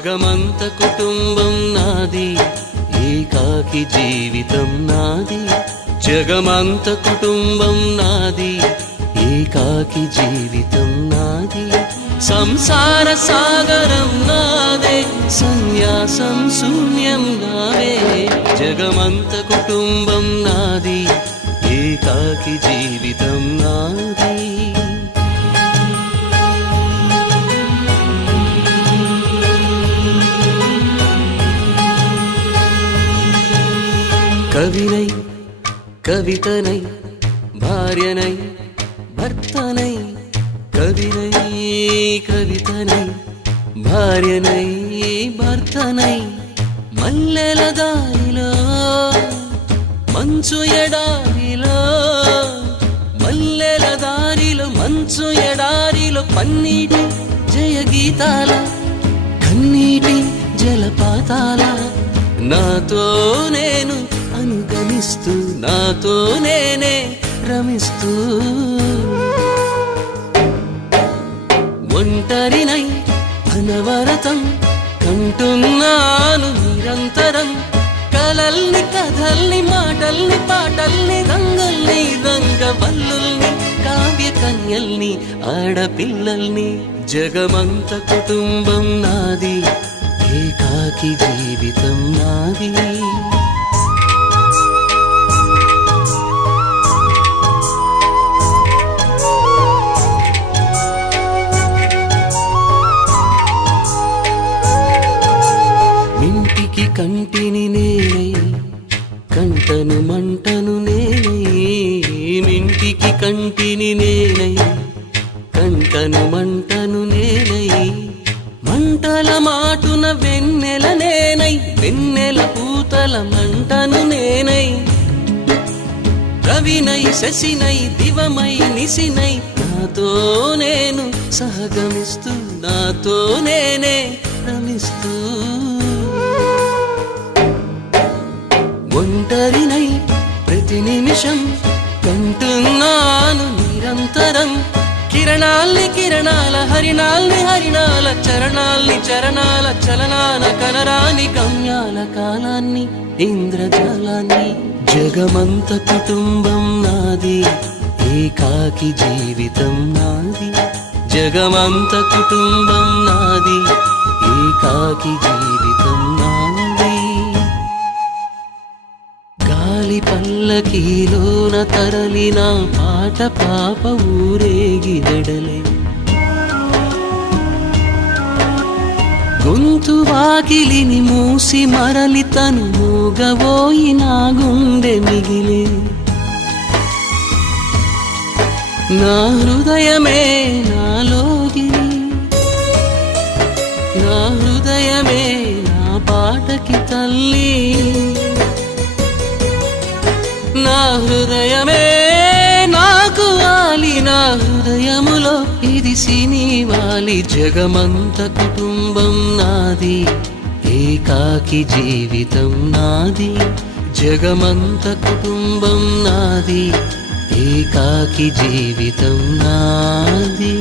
జగమంత కుటుంబం నాది, ఏకాకి జీవితం నాది. జగమంత కుటుంబం నాది, ఏకాకి జీవితం నాది. సంసార సాగరం నాదే, సన్యాసం శూన్యం నావే. జగమంత కుటుంబం నాది, ఏకాకి జీవితం నాది. కవినై కవితనై భార్యనై భర్తనై, కవినై కవితనై భార్యనై భర్తనై. మల్లెల దారిలో మంచు ఎడారిలో, మల్లెల దారిలో మంచు ఎడారిలో, పన్నీటి జయ గీతాల కన్నీటి జలపాతాల. నాతో నేను అనుగమిస్తూ, నాతో నేనే రమిస్తూ, ఒంటరినై అనవరతం కంటున్నాను నిరంతరం. కలల్ని కథల్ని మాటల్ని పాటల్ని రంగుల్ని రంగవల్లుల్ని కావ్య కన్యల్ని ఆడపిల్లల్ని. జగమంత కుటుంబం నాది, ఏకాకి జీవితం నాది. మింటికి కంటిని నేనై, కంటను మంటను నేనై. మింటికి కంటిని నేనై, కంటను మంటను నేనై. మంటల మాటున వెన్నెల నేనై, వెన్నెల పూతల మంటను నేనై. రవినై శశినై దివమై నిశినై, నాతో నేను సహగమిస్తూ, నాతో నేనే రమిస్తూ. ఒంటరినై ప్రతి నిమిషం కంటున్నాను నిరంతరం. కిరణాల్ని కిరణాల హరిణాల్ని హరిణాల, చరణాల్ని చరణాల చలనాల, కనరాని గమ్యాల కాలాన్ని ఇంద్రజాలాన్ని. జగమంత కుటుంబం నాది, ఏకాకి జీవితం నాది. జగమంత కుటుంబం నాది, ఏకాకి జీవితం నాది. గాలి పల్లకీలోన తరలిన పాట పాప ఊరేగి వెడలే. గొంతు వాకిలిని మూసి మరలి తను మూగబోయి నా గుండె మిగిలే. నా హృదయమే నాలోగిని, నా హృదయమే నా పాటకి తల్లి. నా హృదయమే నాకు వాలి, నా హృదయములో ఇది సినివాలి. జగమంత కుటుంబం నాది, ఏకాకి జీవితం నాది. జగమంత కుటుంబం నాది, ఏకాకి జీవితం నాది.